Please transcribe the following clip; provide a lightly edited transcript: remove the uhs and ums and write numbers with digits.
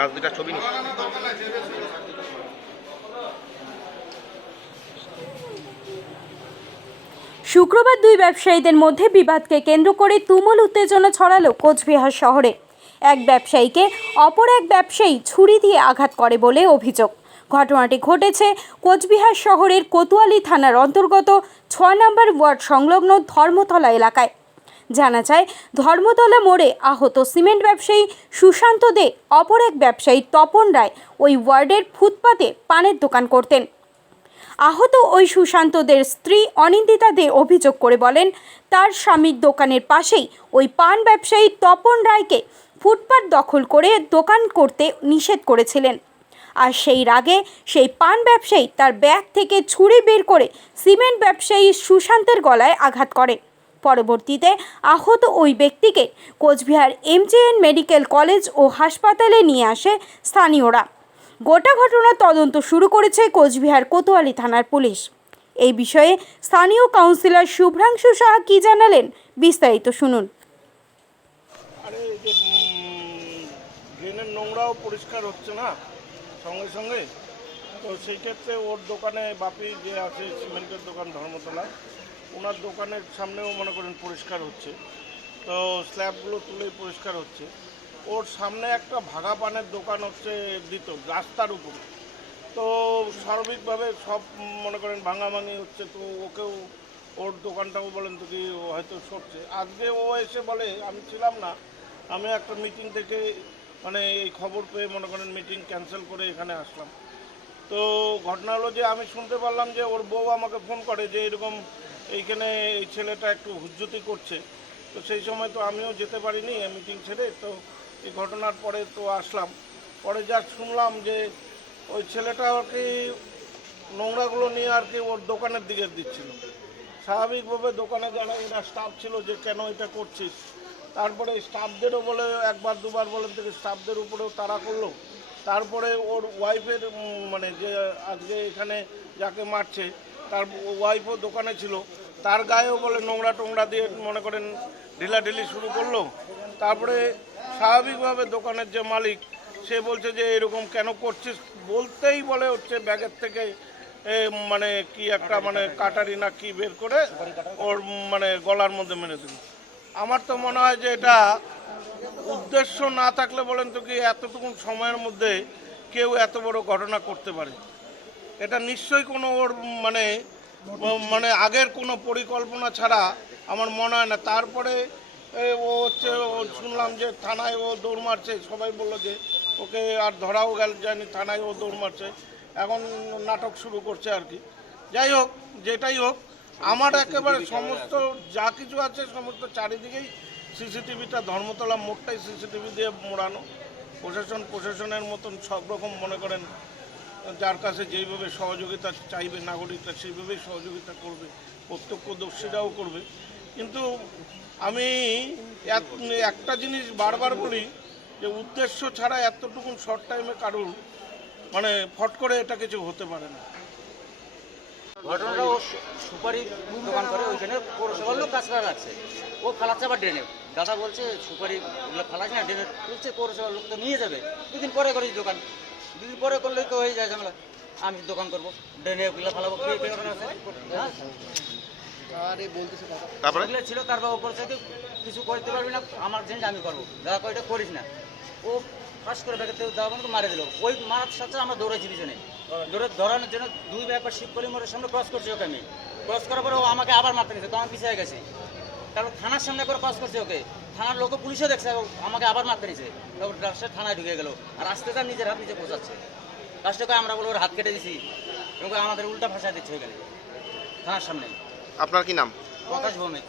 রাজনীতির ছবি নিয়ে। শুক্রবার দুই ব্যবসায়ীদের মধ্যে বিবাদকে কেন্দ্র করে তুমুল উত্তেজনা ছড়ালো কোচবিহার শহরে। এক ব্যবসায়ীকে অপর এক ব্যবসায়ী ছুরি দিয়ে আঘাত করে বলে অভিযোগ। ঘটনাটি ঘটেছে কোচবিহার শহরের কোতোয়ালি থানার অন্তর্গত ৬ নম্বর ওয়ার্ড সংলগ্ন ধর্মতলা এলাকায়। জানা যায়, ধর্মতলা মোড়ে আহত সিমেন্ট ব্যবসায়ী সুশান্ত দে অপর এক ব্যবসায়ী তপন রায় ওই ওয়ার্ডের ফুটপাতে পানের দোকান করতেন। আহত ওই সুশান্তদের স্ত্রী অনিন্দিতা দে অভিযোগ করে বলেন, তার স্বামীর দোকানের পাশেই ওই পান ব্যবসায়ী তপন রায়কে ফুটপাত দখল করে দোকান করতে নিষেধ করেছিলেন। আর সেই রাগে সেই পান ব্যবসায়ী তার ব্যাগ থেকে ছুরি বের করে সিমেন্ট ব্যবসায়ী সুশান্তের গলায় আঘাত করে। পরবর্তীতে আহত ওই ব্যক্তিকে কোচবিহার এমজেএন মেডিকেল কলেজ ও হাসপাতালে নিয়ে আসে স্থানীয়রা। গোটা ঘটনার তদন্ত শুরু করেছে কোচবিহার কোতোয়ালি থানার পুলিশ। এই বিষয়ে স্থানীয় কাউন্সিলর শুভ্রাংশু সাহা কি জানালেন, বিস্তারিত শুনুন। আরে এই যে ড্রেনের নোংরাও পরিষ্কার হচ্ছে না সঙ্গে সঙ্গে, তো সেই ক্ষেত্রে ওর দোকানে বাপি যে আছে সিমেন্টের দোকান ধর্মতলায়, ওনার দোকানের সামনেও মনে করেন পরিষ্কার হচ্ছে, তো স্ল্যাবগুলো তুলেই পরিষ্কার হচ্ছে। ওর সামনে একটা ভাগা পানের দোকান হচ্ছে দিত রাস্তার উপরে, তো স্বাভাবিকভাবে সব মনে করেন ভাঙাভাঙি হচ্ছে, তো ওকেও ওর দোকানটাও বলেন তো কি হয়তো সরছে। আজকে ও এসে বলে আমি ছিলাম না, আমি একটা মিটিং থেকে মানে এই খবর পেয়ে মনে করেন মিটিং ক্যান্সেল করে এখানে আসলাম। তো ঘটনা হলো যে আমি শুনতে পারলাম যে ওর বউ আমাকে ফোন করে যে এরকম এইখানে এই ছেলেটা একটু হুজ্জতি করছে। তো সেই সময় তো আমিও যেতে পারিনি মিটিং ছেড়ে, তো এই ঘটনার পরে তো আসলাম। পরে যা শুনলাম যে ওই ছেলেটা আর কি নোংরাগুলো নিয়ে আর কি ওর দোকানের দিকে দিচ্ছিল। স্বাভাবিকভাবে দোকানে যারা এরা স্টাফ ছিল যে কেন এটা করছিস, তারপরে স্টাফদেরও বলে একবার দুবার বলেন থেকে স্টাফদের উপরেও তাড়া করলো। তারপরে ওর ওয়াইফের মানে যে আজকে এখানে যাকে মারছে তার ওয়াইফও দোকানে ছিল, তার গায়েও বলে নোংরা টোংরা দিয়ে মনে করেন ঢিলাঢিলি শুরু করলো। তারপরে স্বাভাবিকভাবে দোকানের যে মালিক সে বলছে যে এরকম কেন করছিস, বলতেই বলে হচ্ছে ব্যাগের থেকে মানে কি একটা মানে কাটারি না কি বের করে ওর মানে গলার মধ্যে মেরে দিল। আমার তো মনে হয় যে এটা উদ্দেশ্য না থাকলে বলেন তো কি এতটুকু সময়ের মধ্যে কেউ এত বড় ঘটনা করতে পারে, এটা নিশ্চয়ই কোনো ওর মানে মানে আগের কোনো পরিকল্পনা ছাড়া আমার মনে হয় না। তারপরে ও হচ্ছে শুনলাম যে থানায় ও দৌড় মারছে, সবাই বললো যে ওকে আর ধরাও গেল যায়নি, থানায় ও দৌড় মারছে, এখন নাটক শুরু করছে আর কি। যাই হোক, যেটাই হোক, আমার একেবারে সমস্ত যা কিছু আছে সমস্ত চারিদিকেই সিসিটিভিটা ধর্মতলা মোড়টাই সিসিটিভি দিয়ে মোড়ানো। প্রশাসনের মতন সব রকম মনে করেন যার কাছে যেইভাবে সহযোগিতা চাইবে নাগরিকরা সেইভাবেই সহযোগিতা করবে, প্রত্যক্ষদর্শীরাও করবে। কিন্তু আমি একটা জিনিস বারবার বলি যে উদ্দেশ্য ছাড়া এতটুকু শর্ট টাইমে কারুর মানে ফট করে এটা কিছু হতে পারে না। ঘটনাটা ও সুপারি দোকান করে, ওইখানে পৌরসভার লোক কাজটা রাখছে, ও ফালাচ্ছে আবার ড্রেনে। দাদা বলছে সুপারি ওগুলো ফালাচ্ছে না, ড্রেনে তুলছে, পৌরসভার লোক তো নিয়ে যাবে। দুদিন পরে করি দোকান, দুদিন পরে করলেই তো হয়ে যায় ঝামেলা। আমি দোকান করবো, ড্রেনে ওগুলো ফালাবো, তারপরে ছিল তারপর ওপর থেকে কিছু করতে পারবি না, আমার জিনিস আমি করবো। দাদা কয়টা করিস না, ও ফাঁস করে ব্যাগের থেকে দেওয়া বন্ধু মারে দিল। ওই মারার সাথে আমরা দৌড়াইছি পিছনে, ধরানোর জন্য দুই ব্যাপার শিবকলি মোড়ের সামনে ক্রস করছি ওকে আমি। ক্রস করার পরে ও আমাকে আবার মারতে গেছে, তো আমি পিছিয়ে গেছি। কারণ থানার সামনে করে ক্রস করছে ওকে, থানার লোক পুলিশও দেখছে, আমাকে আবার মারতে নিছে। রাস্তায় থানায় ঢুকে গেল, আর আসতে তার নিজের হাত নিজে পৌঁছাচ্ছে। লাস্টে আমরা বলে ওর হাত কেটে দিছি, এবং আমাদের উল্টা ভাষা দিচ্ছে ওইখানে থানার সামনে। আপনার কি নাম? প্রকাশ ভৌমিক।